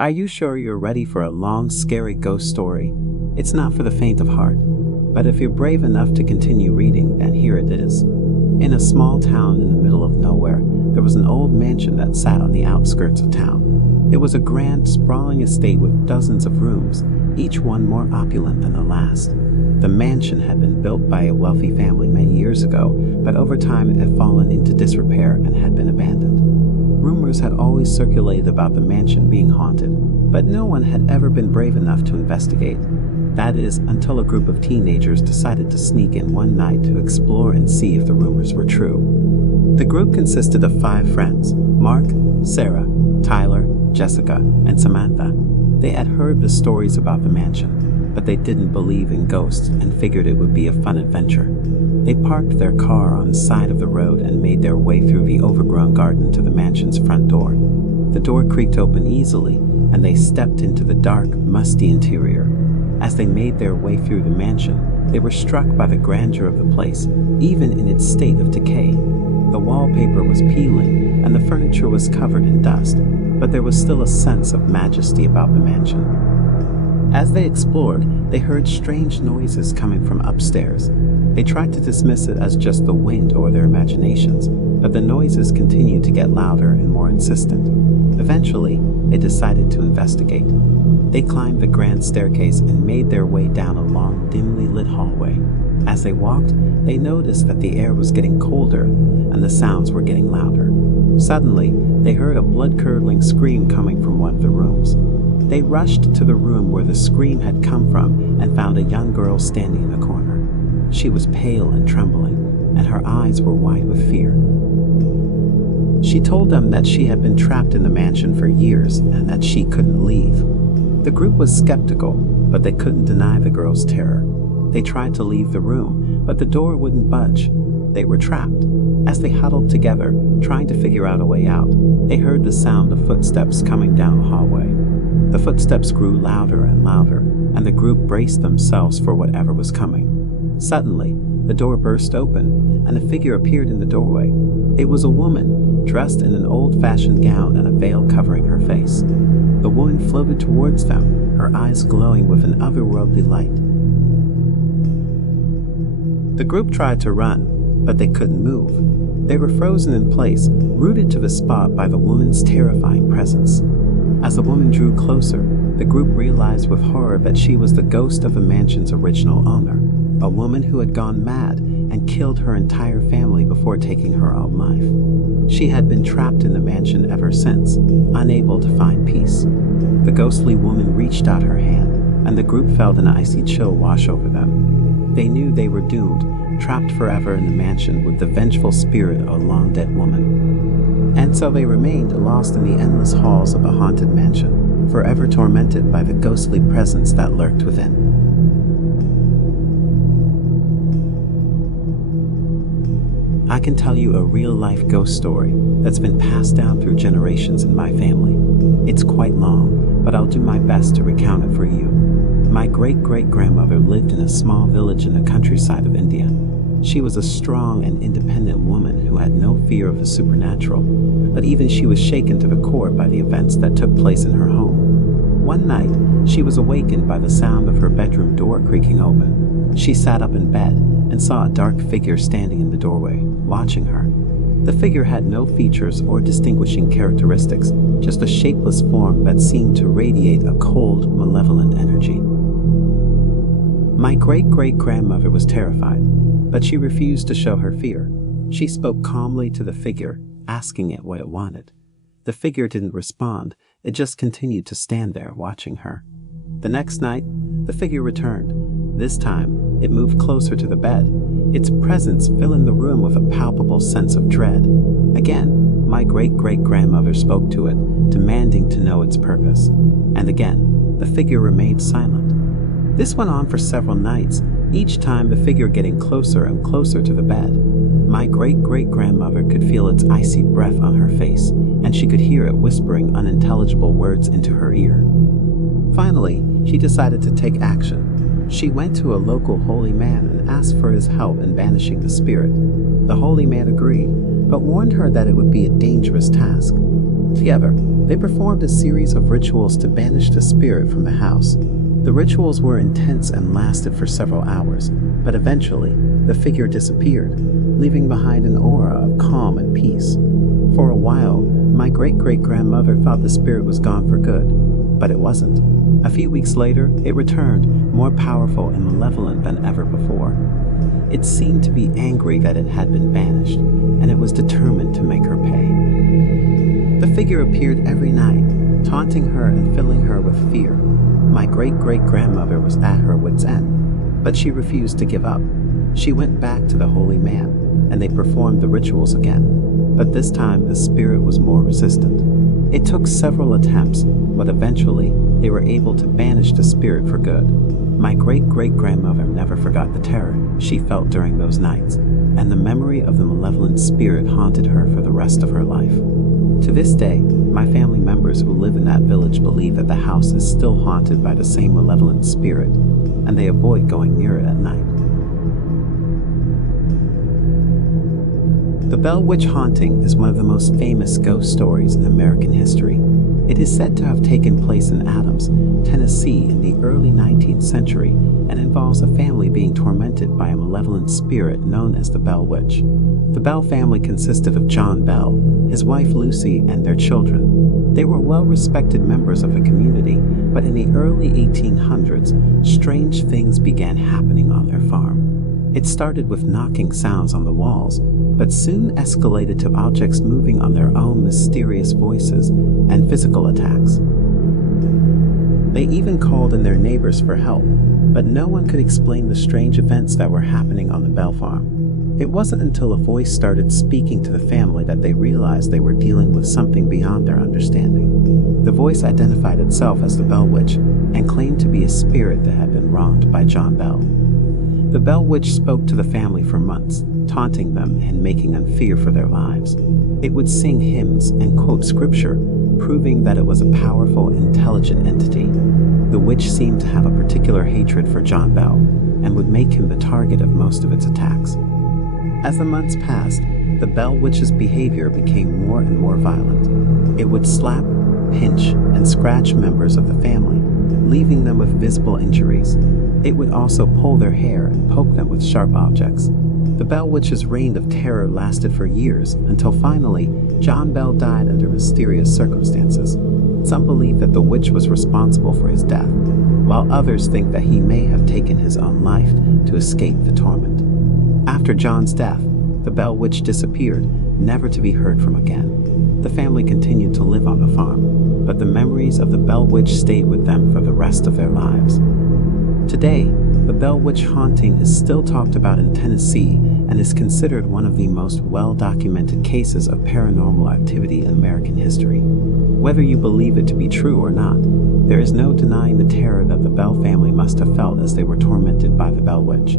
Are you sure you're ready for a long, scary ghost story? It's not for the faint of heart, but if you're brave enough to continue reading, then here it is. In a small town in the middle of nowhere, there was an old mansion that sat on the outskirts of town. It was a grand, sprawling estate with dozens of rooms, each one more opulent than the last. The mansion had been built by a wealthy family many years ago, but over time it had fallen into disrepair and had been abandoned. Rumors had always circulated about the mansion being haunted, but no one had ever been brave enough to investigate. That is, until a group of teenagers decided to sneak in one night to explore and see if the rumors were true. The group consisted of 5 friends: Mark, Sarah, Tyler, Jessica, and Samantha. They had heard the stories about the mansion, but they didn't believe in ghosts and figured it would be a fun adventure. They parked their car on the side of the road and made their way through the overgrown garden to the mansion's front door. The door creaked open easily, and they stepped into the dark, musty interior. As they made their way through the mansion, they were struck by the grandeur of the place, even in its state of decay. The wallpaper was peeling, and the furniture was covered in dust, but there was still a sense of majesty about the mansion. As they explored, they heard strange noises coming from upstairs. They tried to dismiss it as just the wind or their imaginations, but the noises continued to get louder and more insistent. Eventually, they decided to investigate. They climbed the grand staircase and made their way down a long, dimly lit hallway. As they walked, they noticed that the air was getting colder and the sounds were getting louder. Suddenly, they heard a blood-curdling scream coming from one of the rooms. They rushed to the room where the scream had come from and found a young girl standing in a corner. She was pale and trembling, and her eyes were wide with fear. She told them that she had been trapped in the mansion for years and that she couldn't leave. The group was skeptical, but they couldn't deny the girl's terror. They tried to leave the room, but the door wouldn't budge. They were trapped. As they huddled together, trying to figure out a way out, they heard the sound of footsteps coming down the hallway. The footsteps grew louder and louder, and the group braced themselves for whatever was coming. Suddenly, the door burst open, and a figure appeared in the doorway. It was a woman, dressed in an old-fashioned gown and a veil covering her face. The woman floated towards them, her eyes glowing with an otherworldly light. The group tried to run, but they couldn't move. They were frozen in place, rooted to the spot by the woman's terrifying presence. As the woman drew closer, the group realized with horror that she was the ghost of the mansion's original owner, a woman who had gone mad and killed her entire family before taking her own life. She had been trapped in the mansion ever since, unable to find peace. The ghostly woman reached out her hand, and the group felt an icy chill wash over them. They knew they were doomed, trapped forever in the mansion with the vengeful spirit of a long-dead woman. And so they remained lost in the endless halls of the haunted mansion, forever tormented by the ghostly presence that lurked within. I can tell you a real-life ghost story that's been passed down through generations in my family. It's quite long, but I'll do my best to recount it for you. My great-great-grandmother lived in a small village in the countryside of India. She was a strong and independent woman who had no fear of the supernatural, but even she was shaken to the core by the events that took place in her home. One night, she was awakened by the sound of her bedroom door creaking open. She sat up in bed and saw a dark figure standing in the doorway, watching her. The figure had no features or distinguishing characteristics, just a shapeless form that seemed to radiate a cold, malevolent energy. My great-great-grandmother was terrified, but she refused to show her fear. She spoke calmly to the figure, asking it what it wanted. The figure didn't respond, it just continued to stand there, watching her. The next night, the figure returned. This time, it moved closer to the bed, its presence filling the room with a palpable sense of dread. Again, my great-great-grandmother spoke to it, demanding to know its purpose. And again, the figure remained silent. This went on for several nights, each time the figure getting closer and closer to the bed. My great-great-grandmother could feel its icy breath on her face, and she could hear it whispering unintelligible words into her ear. Finally, she decided to take action. She went to a local holy man and asked for his help in banishing the spirit. The holy man agreed, but warned her that it would be a dangerous task. Together, They performed a series of rituals to banish the spirit from the house. The rituals were intense and lasted for several hours, but eventually, the figure disappeared, leaving behind an aura of calm and peace. For a while, my great-great-grandmother thought the spirit was gone for good, but it wasn't. A few weeks later, it returned, more powerful and malevolent than ever before. It seemed to be angry that it had been banished, and it was determined to make her pay. The figure appeared every night, taunting her and filling her with fear. My great-great-grandmother was at her wit's end, but she refused to give up. She went back to the holy man, and they performed the rituals again, but this time the spirit was more resistant. It took several attempts, but eventually they were able to banish the spirit for good. My great-great-grandmother never forgot the terror she felt during those nights, and the memory of the malevolent spirit haunted her for the rest of her life. To this day, my family members who live in that village believe that the house is still haunted by the same malevolent spirit, and they avoid going near it at night. The Bell Witch haunting is one of the most famous ghost stories in American history. It is said to have taken place in Adams, Tennessee in the early 19th century and involves a family being tormented by a malevolent spirit known as the Bell Witch. The Bell family consisted of John Bell, his wife Lucy, and their children. They were well-respected members of the community, but in the early 1800s, strange things began happening on their farm. It started with knocking sounds on the walls, but soon escalated to objects moving on their own mysterious voices and physical attacks. They even called in their neighbors for help, but no one could explain the strange events that were happening on the Bell farm. It wasn't until a voice started speaking to the family that they realized they were dealing with something beyond their understanding. The voice identified itself as the Bell Witch and claimed to be a spirit that had been wronged by John Bell. The Bell Witch spoke to the family for months, taunting them and making them fear for their lives. It would sing hymns and quote scripture, proving that it was a powerful, intelligent entity. The witch seemed to have a particular hatred for John Bell and would make him the target of most of its attacks. As the months passed, the Bell Witch's behavior became more and more violent. It would slap, pinch, and scratch members of the family, leaving them with visible injuries. It would also pull their hair and poke them with sharp objects. The Bell Witch's reign of terror lasted for years until finally, John Bell died under mysterious circumstances. Some believe that the witch was responsible for his death, while others think that he may have taken his own life to escape the torment. After John's death, the Bell Witch disappeared, never to be heard from again. The family continued to live on the farm, but the memories of the Bell Witch stayed with them for the rest of their lives. Today, the Bell Witch haunting is still talked about in Tennessee and is considered one of the most well-documented cases of paranormal activity in American history. Whether you believe it to be true or not, there is no denying the terror that the Bell family must have felt as they were tormented by the Bell Witch.